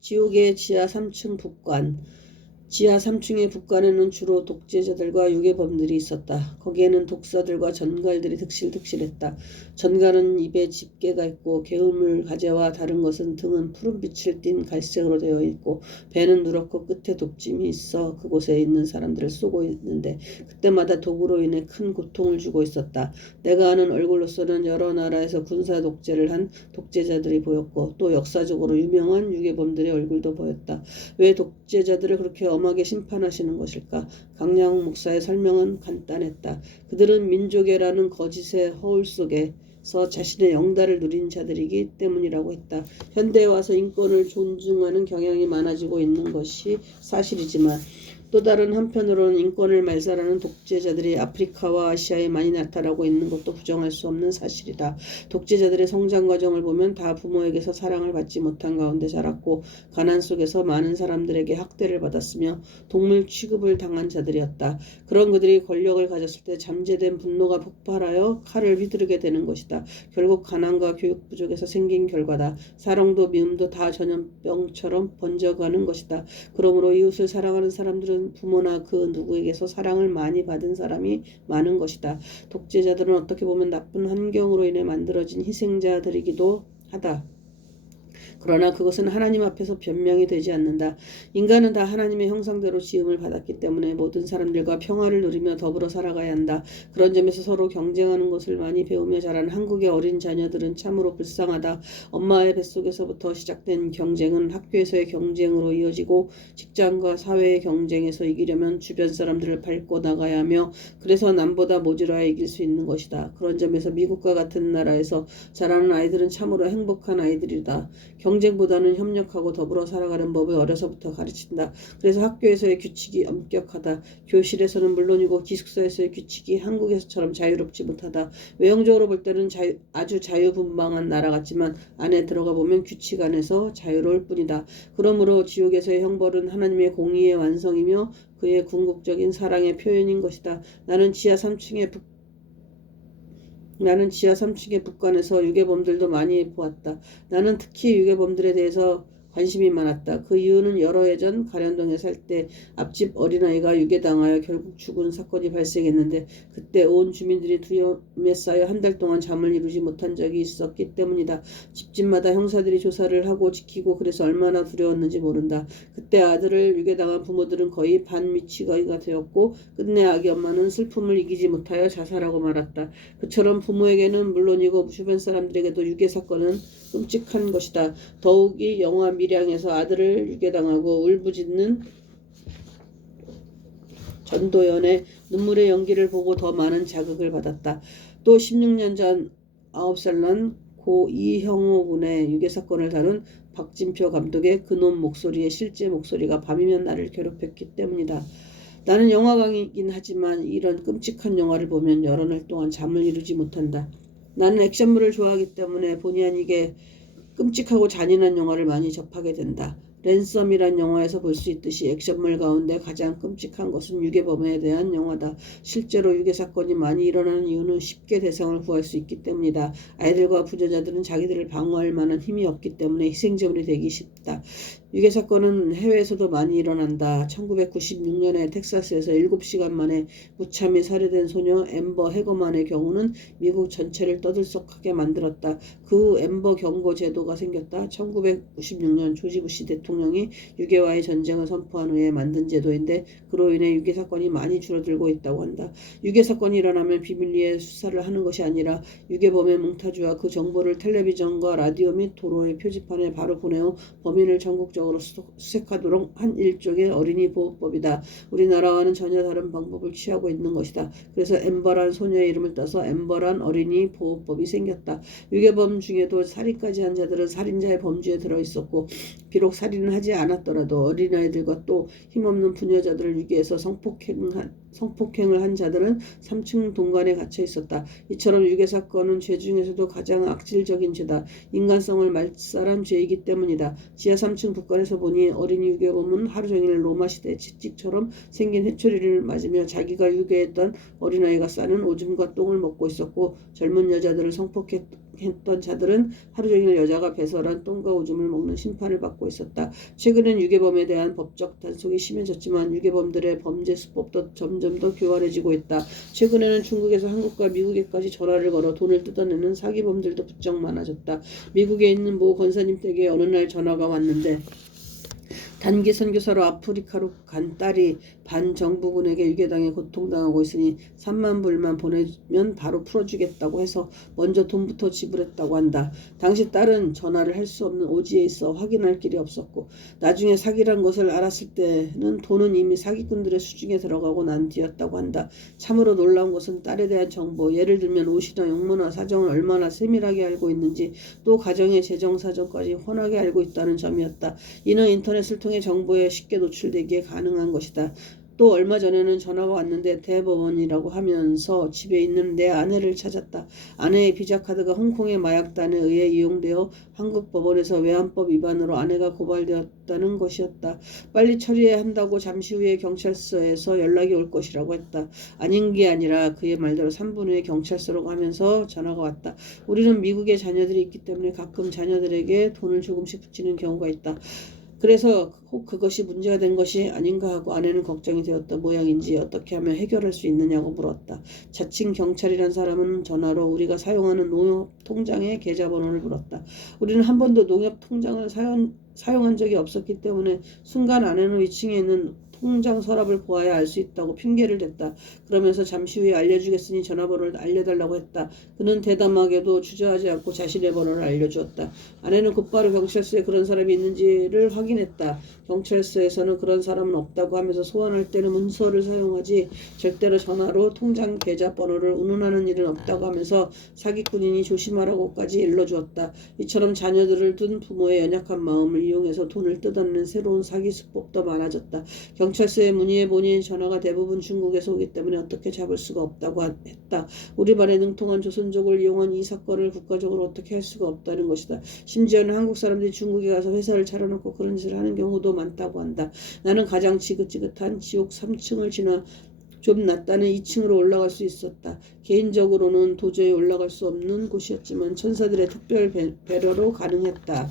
지옥의 지하 3층 북관. 지하 3층의 북관에는 주로 독재자들과 유괴범들이 있었다. 거기에는 독사들과 전갈들이 득실득실했다. 전갈은 입에 집게가 있고 게으물 가재와 다른 것은 등은 푸른빛을 띤 갈색으로 되어 있고 배는 누렇고 끝에 독짐이 있어 그곳에 있는 사람들을 쏘고 있는데 그때마다 독으로 인해 큰 고통을 주고 있었다. 내가 아는 얼굴로서는 여러 나라에서 군사 독재를 한 독재자들이 보였고 또 역사적으로 유명한 유괴범들의 얼굴도 보였다. 왜 독재자들을 그렇게 엄하게 심판하시는 것일까? 강양욱 목사의 설명은 간단했다. 그들은 민족애라는 거짓의 허울 속에서 자신의 영달을 누린 자들이기 때문이라고 했다. 현대에 와서 인권을 존중하는 경향이 많아지고 있는 것이 사실이지만 또 다른 한편으로는 인권을 말살하는 독재자들이 아프리카와 아시아에 많이 나타나고 있는 것도 부정할 수 없는 사실이다. 독재자들의 성장 과정을 보면 다 부모에게서 사랑을 받지 못한 가운데 자랐고 가난 속에서 많은 사람들에게 학대를 받았으며 동물 취급을 당한 자들이었다. 그런 그들이 권력을 가졌을 때 잠재된 분노가 폭발하여 칼을 휘두르게 되는 것이다. 결국 가난과 교육 부족에서 생긴 결과다. 사랑도 미움도 다 전염병처럼 번져가는 것이다. 그러므로 이웃을 사랑하는 사람들은 부모나 그 누구에게서 사랑을 많이 받은 사람이 많은 것이다. 독재자들은 어떻게 보면 나쁜 환경으로 인해 만들어진 희생자들이기도 하다. 그러나 그것은 하나님 앞에서 변명이 되지 않는다. 인간은 다 하나님의 형상대로 지음을 받았기 때문에 모든 사람들과 평화를 누리며 더불어 살아가야 한다. 그런 점에서 서로 경쟁하는 것을 많이 배우며 자란 한국의 어린 자녀들은 참으로 불쌍하다. 엄마의 뱃속에서부터 시작된 경쟁은 학교에서의 경쟁으로 이어지고 직장과 사회의 경쟁에서 이기려면 주변 사람들을 밟고 나가야 하며 그래서 남보다 모질라야 이길 수 있는 것이다. 그런 점에서 미국과 같은 나라에서 자라는 아이들은 참으로 행복한 아이들이다. 경쟁보다는 협력하고 더불어 살아가는 법을 어려서부터 가르친다. 그래서 학교에서의 규칙이 엄격하다. 교실에서는 물론이고 기숙사에서의 규칙이 한국에서처럼 자유롭지 못하다. 외형적으로 볼 때는 아주 자유분방한 나라 같지만 안에 들어가 보면 규칙 안에서 자유로울 뿐이다. 그러므로 지옥에서의 형벌은 하나님의 공의의 완성이며 그의 궁극적인 사랑의 표현인 것이다. 나는 지하 3층의 북관에서 유괴범들도 많이 보았다. 나는 특히 유괴범들에 대해서 관심이 많았다. 그 이유는 여러 해 전 가련동에 살 때 앞집 어린아이가 유괴당하여 결국 죽은 사건이 발생했는데 그때 온 주민들이 두려움에 쌓여 한 달 동안 잠을 이루지 못한 적이 있었기 때문이다. 집집마다 형사들이 조사를 하고 지키고 그래서 얼마나 두려웠는지 모른다. 그때 아들을 유괴당한 부모들은 거의 반미치거리가 되었고 끝내 아기 엄마는 슬픔을 이기지 못하여 자살하고 말았다. 그처럼 부모에게는 물론이고 주변 사람들에게도 유괴 사건은 끔찍한 것이다. 더욱이 영화 밀양에서 아들을 유괴당하고 울부짖는 전도연의 눈물의 연기를 보고 더 많은 자극을 받았다. 또 16년 전 9살 난 고 이형호 군의 유괴 사건을 다룬 박진표 감독의 그놈 목소리의 실제 목소리가 밤이면 나를 괴롭혔기 때문이다. 나는 영화광이긴 하지만 이런 끔찍한 영화를 보면 여러 날 동안 잠을 이루지 못한다. 나는 액션물을 좋아하기 때문에 본의 아니게 끔찍하고 잔인한 영화를 많이 접하게 된다. 랜섬이란 영화에서 볼 수 있듯이 액션물 가운데 가장 끔찍한 것은 유괴범에 대한 영화다. 실제로 유괴 사건이 많이 일어나는 이유는 쉽게 대상을 구할 수 있기 때문이다. 아이들과 부자자들은 자기들을 방어할 만한 힘이 없기 때문에 희생제물이 되기 쉽다. 유괴 사건은 해외에서도 많이 일어난다. 1996년에 텍사스에서 7시간 만에 무참히 살해된 소녀 엠버 해거만의 경우는 미국 전체를 떠들썩하게 만들었다. 그 엠버 경고 제도가 생겼다. 1996년 조지 부시 대통령이 유괴와의 전쟁을 선포한 후에 만든 제도인데 그로 인해 유괴 사건이 많이 줄어들고 있다고 한다. 유괴 사건이 일어나면 비밀리에 수사를 하는 것이 아니라 유괴범의 몽타주와 그 정보를 텔레비전과 라디오 및 도로의 표지판에 바로 보내어 범인을 전국적으로 수색하도록 한 일종의 어린이 보호법이다. 우리나라와는 전혀 다른 방법을 취하고 있는 것이다. 그래서 엠버란 소녀의 이름을 따서 엠버란 어린이 보호법이 생겼다. 유괴범 중에도 살인까지 한 자들은 살인자의 범주에 들어있었고 비록 살인을 하지 않았더라도 어린아이들과 또 힘없는 부녀자들을 유괴해서 성폭행을 한 자들은 3층 동관에 갇혀 있었다. 이처럼 유괴 사건은 죄 중에서도 가장 악질적인 죄다. 인간성을 말살한 죄이기 때문이다. 지하 3층 북관에서 보니 어린이 유괴범은 하루 종일 로마 시대 채찍처럼 생긴 회초리를 맞으며 자기가 유괴했던 어린아이가 싸는 오줌과 똥을 먹고 있었고 젊은 여자들을 성폭행했던 했던 자들은 하루 종일 여자가 배설한 똥과 오줌을 먹는 심판을 받고 있었다. 최근엔 유괴범에 대한 법적 단속이 심해졌지만 유괴범들의 범죄 수법도 점점 더 교활해지고 있다. 최근에는 중국에서 한국과 미국에까지 전화를 걸어 돈을 뜯어내는 사기범들도 부쩍 많아졌다. 미국에 있는 모 권사님 댁에 어느 날 전화가 왔는데 단기 선교사로 아프리카로 간 딸이 반정부군에게 유괴당해 고통당하고 있으니 3만 불만 보내면 바로 풀어주겠다고 해서 먼저 돈부터 지불했다고 한다. 당시 딸은 전화를 할 수 없는 오지에 있어 확인할 길이 없었고 나중에 사기란 것을 알았을 때는 돈은 이미 사기꾼들의 수중에 들어가고 난 뒤였다고 한다. 참으로 놀라운 것은 딸에 대한 정보, 예를 들면 옷이나 용모나 사정을 얼마나 세밀하게 알고 있는지 또 가정의 재정 사정까지 훤하게 알고 있다는 점이었다. 이는 인터넷을 통해 정보에 쉽게 노출되기에 가능한 것이다. 또 얼마 전에는 전화가 왔는데 대법원이라고 하면서 집에 있는 내 아내를 찾았다. 아내의 비자카드가 홍콩의 마약단에 의해 이용되어 한국 법원에서 외환법 위반으로 아내가 고발되었다는 것이었다. 빨리 처리해야 한다고 잠시 후에 경찰서에서 연락이 올 것이라고 했다. 아닌 게 아니라 그의 말대로 3분 후에 경찰서로 가면서 전화가 왔다. 우리는 미국에 자녀들이 있기 때문에 가끔 자녀들에게 돈을 조금씩 붙이는 경우가 있다. 그래서 혹 그것이 문제가 된 것이 아닌가 하고 아내는 걱정이 되었던 모양인지 어떻게 하면 해결할 수 있느냐고 물었다. 자칭 경찰이란 사람은 전화로 우리가 사용하는 농협 통장의 계좌번호를 물었다. 우리는 한 번도 농협 통장을 사용한 적이 없었기 때문에 순간 아내는 위층에 있는 통장 서랍을 보아야 알 수 있다고 핑계를 댔다. 그러면서 잠시 후에 알려주겠으니 전화번호를 알려달라고 했다. 그는 대담하게도 주저하지 않고 자신의 번호를 알려주었다. 아내는 곧바로 경찰서에 그런 사람이 있는지를 확인했다. 경찰서에서는 그런 사람은 없다고 하면서 소환할 때는 문서를 사용하지 절대로 전화로 통장 계좌 번호를 운운하는 일은 없다고 하면서 사기꾼이니 조심하라고까지 일러주었다. 이처럼 자녀들을 둔 부모의 연약한 마음을 이용해서 돈을 뜯어내는 새로운 사기 수법도 많아졌다. 경찰서에 문의해보니 전화가 대부분 중국에서 오기 때문에 어떻게 잡을 수가 없다고 했다. 우리말에 능통한 조선족을 이용한 이 사건을 국가적으로 어떻게 할 수가 없다는 것이다. 심지어는 한국 사람들이 중국에 가서 회사를 차려놓고 그런 짓을 하는 경우도 많다고 한다. 나는 가장 지긋지긋한 지옥 3층을 지나 좀 낫다는 2층으로 올라갈 수 있었다. 개인적으로는 도저히 올라갈 수 없는 곳이었지만 천사들의 특별 배려로 가능했다.